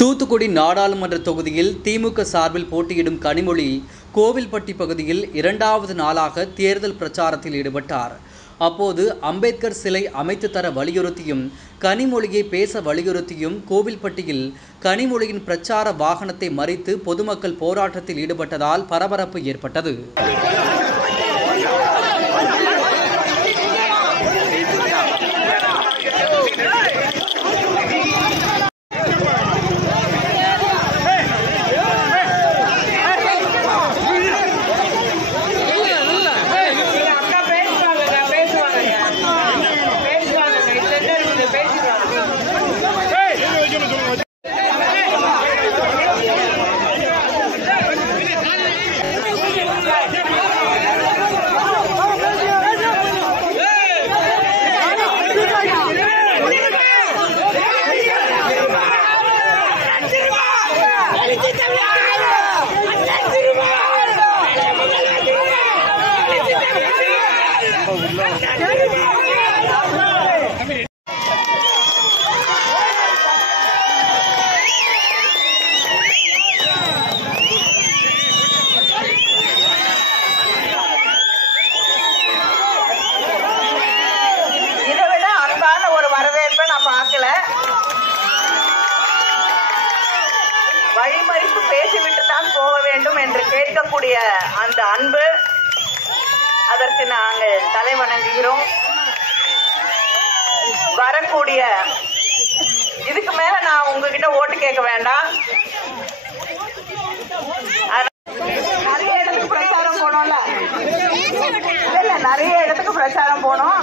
தூத்துக்குடி நாடாளுமன்ற தொகுதியில் திமுக சார்பில் போட்டியிடும் கனிமொழி கோவில்பட்டி பகுதியில் இரண்டாவது நாளாக தேர்தல் பிரச்சாரத்தில் ஈடுபட்டார். அப்போது அம்பேத்கர் சிலை அமைத்து தர வலியுறுத்தியும் கனிமொழியை பேச வலியுறுத்தியும் கோவில்பட்டியில் கனிமொழியின் பிரச்சார வாகனத்தை மறித்து பொதுமக்கள் போராட்டத்தில் ஈடுபட்டதால் பரபரப்பு ஏற்பட்டது. வழிமறிப்பு பேசிவிட்டு தான் போக வேண்டும் என்று கேட்கக்கூடிய அந்த அன்பு, அதற்கு நாங்கள் தலை வணங்குகிறோம். வரக்கூடிய இதுக்கு மேல நான் உங்ககிட்ட ஓட்டு கேட்க வேண்டாம். நிறைய இடத்துக்கு பிரச்சாரம் போனோம்ல, நிறைய இடத்துக்கு பிரச்சாரம் போனோம்.